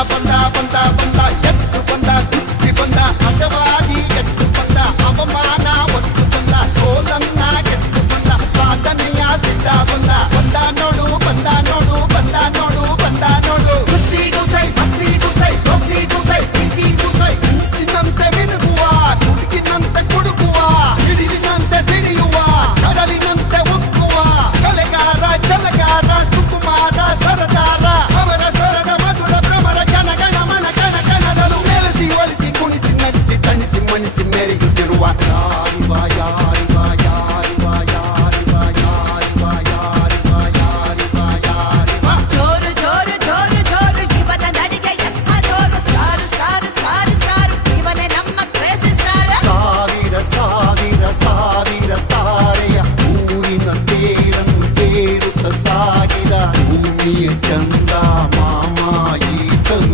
ಬಂದ ಬಂದ ಬಂದ ಎತ್ತು ಬಂದ ದುಡ್ಡಿ ಬಂದ ಅಜವಾದಿ ಎತ್ತು ಬಂದ ಅವಮಾನ ಒತ್ತು ಬಂದ ಸೋಲನ್ನ ಗೆದ್ದು ಬಂದ ಸಾಧನೆಯ ಸಿದ್ಧ ಬಂದ ಬಂದ ನೋಡು